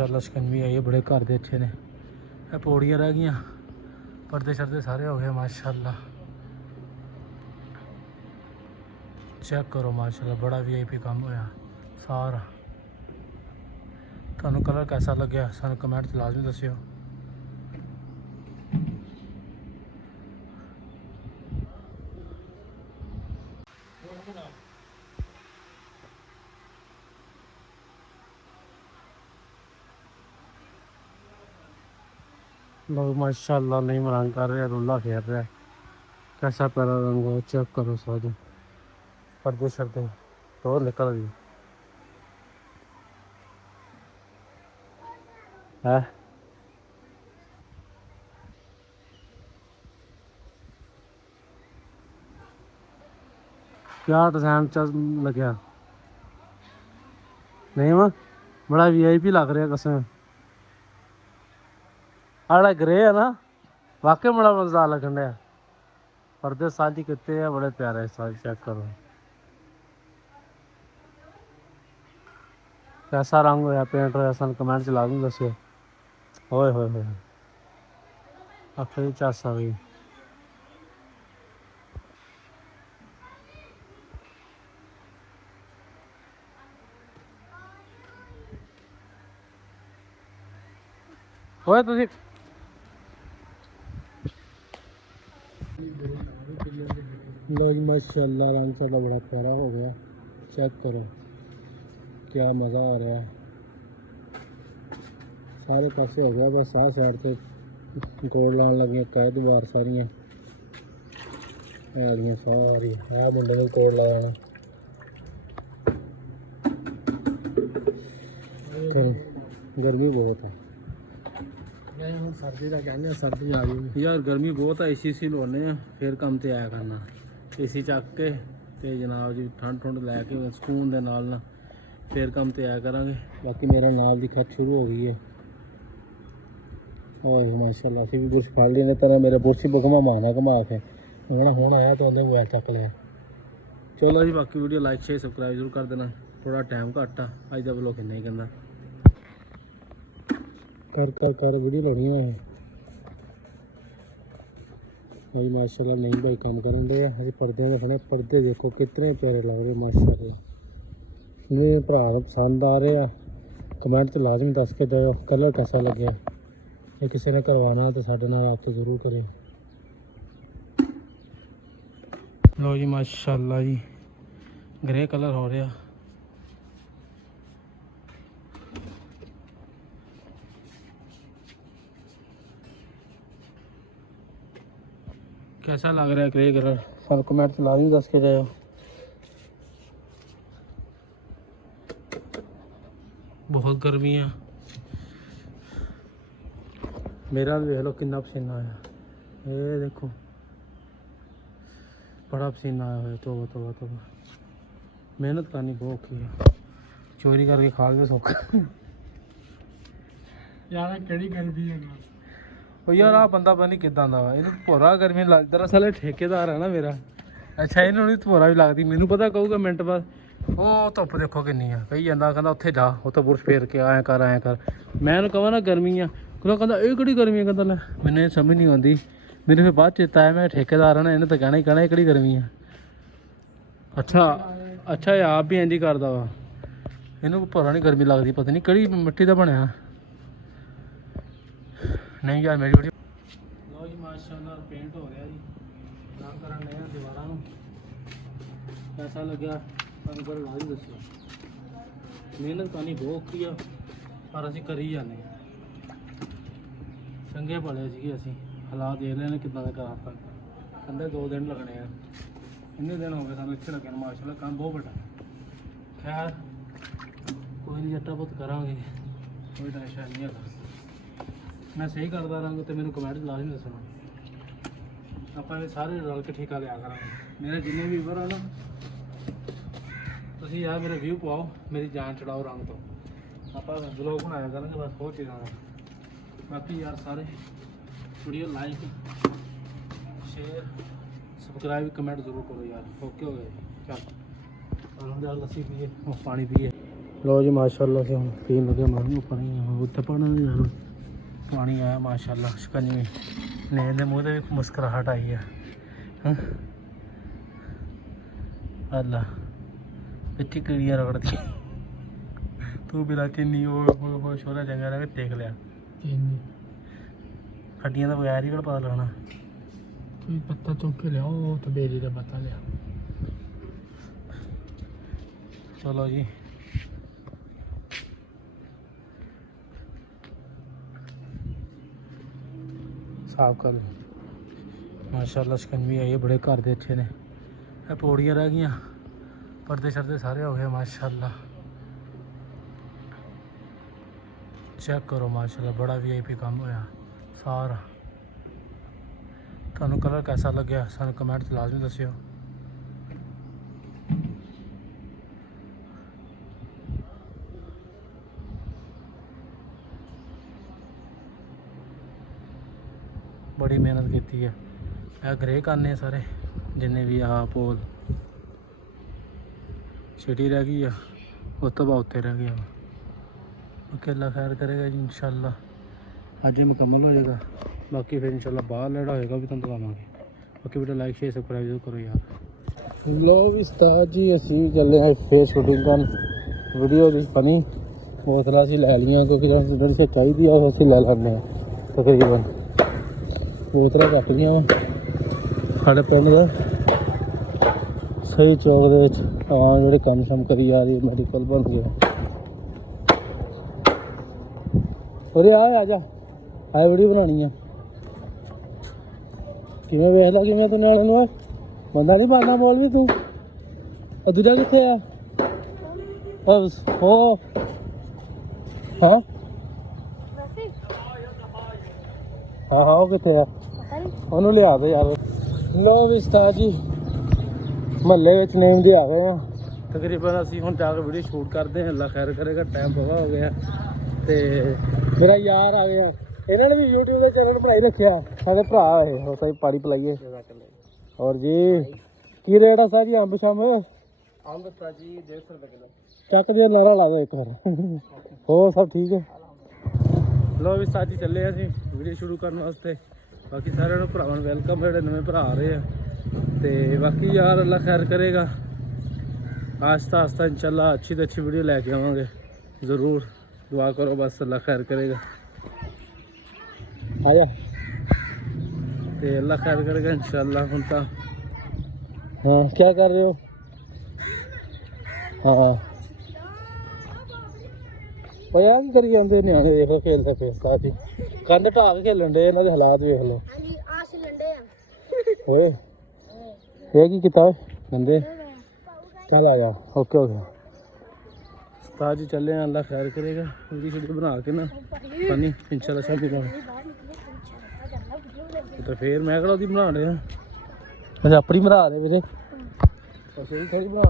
माशाल्लाह शिकंजी आई है बड़े घर दे अच्छे ने। ये पौड़ियाँ रह गई, पर्दे शर्दे सारे हो गए माशाल्लाह। चेक करो माशाल्लाह बड़ा VIP काम होया सारा। तुहानू कलर कैसा लग्या सानू कमेंट च लाजमी दस्सियो। लोग माशाल्लाह नहीं रंग कर रहे, रुला फेर रहा है। कैसा प्यारा रंग हो, चेक करो सारे पर्दे शर्दे तो निकल गई है। क्या डिजाइन च लग्या नहीं वह बड़ा VIP लग रहा कसम। आड़ा ग्रे है ना, वाकई बड़ा मजेदार लगन डया। पर्दे साजी कितने हैं, बड़े प्यारे साज। चेक करो कैसा रंग होया, पेंट होया, सन कमेंट च लाजमी दस्सियो। होए होए होए आखिर चस आ गई। होए तुसी लो जी माशाल्लाह रंग साड़ा बड़ा प्यारा हो गया। चेक करो क्या मज़ा आ रहा है। सारे पासे हो गया, बस आ साइड से गोल लान लगी कैद बार सारियां है सारी है। मुंडे ने कोड ला जाना। गर्मी बहुत है सर्दी का कहने सर्दी आ गई यार। गर्मी बहुत है, AC लवाने फिर काम ते आया करना। AC चक के ते जनाब जी ठंड ठुंड लैके सुकून दे नाल ना फिर काम ते आया करांगे। बाकी मेरा नाल दी खत शुरू हो गई है। और माशाल्लाह अभी भी बुरश फाड़ ली, नहीं तो मेरे बुरश ही घुमा मारना घुमा के हूँ आया तो उन्हें मोबाइल चक लिया। चलो जी बाकी वीडियो लाइक शेयर सबसक्राइब जरूर कर देना। थोड़ा टाइम घट आ अज का ब्लॉग इन्ना ही कहना कर वीडियो लानी है भाई। माशाल्लाह नहीं भाई काम करन दे अभी पर्दे देखने। पर्दे देखो कितने प्यारे लग रहे माशाल्लाह। मेरे भरा पसंद आ रहे हैं, कमेंट तो लाजमी दस के दो कलर कैसा लगे। जे किसी ने करवाना तो साढ़े नाल राब्ता जरूर करें। लो जी माशाल्लाह जी ग्रे कलर हो रहा। कैसा लग रहा है ग्रे कलर, सारे कमेंट ला नहीं दस के जाओ। बहुत गर्मी है, मेरा देख लो कितना पसीना आया। ये देखो बड़ा पसीना आया हुआ। तो मेहनत करनी बहुत औखी है, चोरी करके खा के सौखा यार। केड़ी गर्मी है ओ यार, आ बंदा पता नहीं किदा दा वा, इन्हू भोरा गर्मी लग। दरअसल ठेकेदार है ना मेरा। अच्छा इन्हों नहीं भोरा भी लगती, मैनू पता कहूगा मिनट बाद। वो धुप्प देखो किन्नी है, कही जाता कहता उत्थे जा उत्थे बुरश फेर के आए कर मैं इन्हूं कहां ना गर्मी आ, कहता ये किहड़ी गर्मी है। कहता लै मैंने समझ नहीं आती। मेरे फिर बाद चेता आया मैं ठेकेदार है ना, इन्हें तो कहना ही कहना किहड़ी गर्मी है। अच्छा ये आप भी इंज ही करदा वा, इन्हूं भोरा नहीं गर्मी लगती। पता नहीं किहड़ी मिट्टी दा बनया। नहीं यार मेरी वीडियो लो जी माशाल्लाह पेंट हो रहा जी, रंग करन नया दीवारां नूं। कैसा लग्या तुहानूं पर लाज दस्सो। मेहनत करनी बहुत औखी आ पर असीं करी जाने। चंगे भले सीगे असीं, हालात देख रहे हैं किदां दे कराता। कहंदे 2 दिन लगने आ, इन्ने दिन हो गए सानूं इत्थे लगे माशाल्लाह। काम बहुत बड़ा। खैर कोई नहीं जट्टा पुत करांगे, कोई टेंशन नहीं है। मैं सही करता रंग तो मैंने कमेंट ला नहीं दसना। अपने सारे रल के ठीका लिया करा। मेरे जिन्ने भी व्यूवर है ना, तुम यार मेरे व्यू पाओ, मेरी जान चढ़ाओ रंग तो आप ब्लॉग बनाया करेंगे बस बहुत चीज़ा। बाकी यार सारे video like share subscribe comment जरूर करो यार। ओके हो गए चल, हम यार लस्सी पिए पानी पिए। लो जी माशाल्लाह से हम पीन लगे मानो पानी उत्ते पाना नहीं जाना पानी आया माशाल्लाह शिकंजी ने दे मुँह ते मुस्कुराहट आई है अल्लाह पिछी कीड़ियाँ रगड़ती तू बिला चीनी वो छोरा चंगा रहा टेक लिया हड्डियां का बगैर ही पता लगना पत्ता चुक के लिया तो बेरी का पत्ता लिया चलो जी साफ कर लो माशाल्लाह शिकंजी आई है बड़े घर दे अच्छे ने पौड़ियाँ रह गई पर्दे शर्दे सारे हो गए माशाल्लाह चेक करो माशाल्लाह बड़ा VIP काम होया सारा थानू कलर कैसा लग्या सानू कमेंट च लाजमी दस्सियो बड़ी मेहनत की है यह ग्रे करने सारे जिन्हें भी आ पोल सिटी रह गई है उस तो बाद उत्ते रह गया अकेला खैर करेगा जी इंशाल्लाह अज ही मुकम्मल हो जाएगा बाकी फिर इंशाल्लाह बाहर लड़ा होएगा भी तुम दिखावांगे बाकी बेटा लाइक शेयर सब्सक्राइब जरूर करो यार लो भी उस्ताद जी असी चले हैं फिर शूटिंग कर वीडियो की फनी बोतल असी लै लियां क्योंकि जिहड़ी चाहिए असी लै लैने तकरीबन बोतल रख लियां साढ़े पिंड का सही चौक के जो कम शम करी जा रही मेडिकल बन गया अरे आ जा आए वीडियो बनानी है किमें वेख ला किमें तू न्याणे नूं बंदा नहीं बनना बोल भी तू दूजा कित्थे आ हो हाँ हाँ हाँ कित्थे आ ਉਹਨੂੰ ਲਿਆ ਦੇ ਯਾਰ ਲੋ ਵੀ ਉਸਤਾਦ ਜੀ ਮਹੱਲੇ ਵਿੱਚ ਨੇਮ ਜੀ ਆ ਗਏ ਆ ਤਕਰੀਬਨ ਅਸੀਂ ਹੁਣ ਜਾ ਕੇ ਵੀਡੀਓ ਸ਼ੂਟ ਕਰਦੇ ਹਾਂ ਅੱਲਾ ਖੈਰ ਕਰੇਗਾ ਟਾਈਮ ਬਹੁਤ ਹੋ ਗਿਆ ਤੇ ਮੇਰਾ ਯਾਰ ਆ ਗਿਆ ਇਹਨਾਂ ਨੇ ਵੀ YouTube ਦੇ ਚੈਨਲ ਬਣਾਈ ਰੱਖਿਆ ਸਾਡੇ ਭਰਾ ਇਹ ਉਹ ਸਹੀ ਪਾੜੀ ਪਲਾਈਏ ਔਰ ਜੀ ਕੀ ਰੇਟ ਆ ਸਾਹ ਜੀ ਅੰਬ ਸ਼ਾਮ ਅੰਬ ਤਾਂ ਜੀ 150 ਰੁਪਏ ਕਿਲੋ ਚੱਕ ਦੇ ਨਾਰਾ ਲਾ ਦਿਓ ਇੱਕ ਵਾਰ ਹੋਰ ਸਭ ਠੀਕ ਹੈ ਲੋ ਵੀ ਸਾਜੀ ਚੱਲੇ ਅਸੀਂ ਵੀਡੀਓ ਸ਼ੁਰੂ ਕਰਨ ਵਾਸਤੇ बाकी सारे भरावां नूं वेलकम जोड़े नवे भरा आ रहे हैं तो बाकी यार अल्लाह खैर करेगा आस्ता आस्ता इंशाल्लाह अच्छी तो अच्छी वीडियो लैके आवांगे ज़रूर दुआ करो बस अल्लाह खैर करेगा आया तो अल्लाह खैर करेगा इंशाल्लाह हुण तां हाँ क्या कर रहे हो हाँ ਉਹ ਯਾਰ ਕੀ ਕਰੀ ਜਾਂਦੇ ਨਿਆਣੇ ਦੇਖੋ ਖੇਲਦੇ ਪਏ ਉਸਤਾਦ ਜੀ ਕੰਧ ਢਾਹ ਕੇ ਖੇਲਣ ਦੇ ਇਹਨਾਂ ਦੇ ਹਾਲਾਤ ਵੇਖ ਲਓ ਹਾਂਜੀ ਆ ਛੱਲਣ ਆ ਓਏ ਇਹ ਕੀ ਕੀਤਾ ਓਏ ਗੰਦੇ ਚੱਲ ਆ ਜਾ ਓਕੇ ਉਸਤਾਦ ਜੀ ਚੱਲੇ ਆ ਅੱਲਾ ਖੈਰ ਕਰੇਗਾ ਵੀਡੀਓ ਸ਼ੂਟ ਬਣਾ ਕੇ ਨਾ ਪਾਣੀ ਇੰਸ਼ਾਅੱਲਾ ਸਭ ਕੁਝ ਤੇ ਫੇਰ ਮੈਂ ਕਿਹੜਾ ਉਹਦੀ ਬਣਾ ਰਿਹਾ ਅੱਛਾ ਆਪਣੀ ਬਣਾ ਰਹੇ ਵੀਰੇ ਅਸੀਂ ਥੋੜੀ ਬਣਾ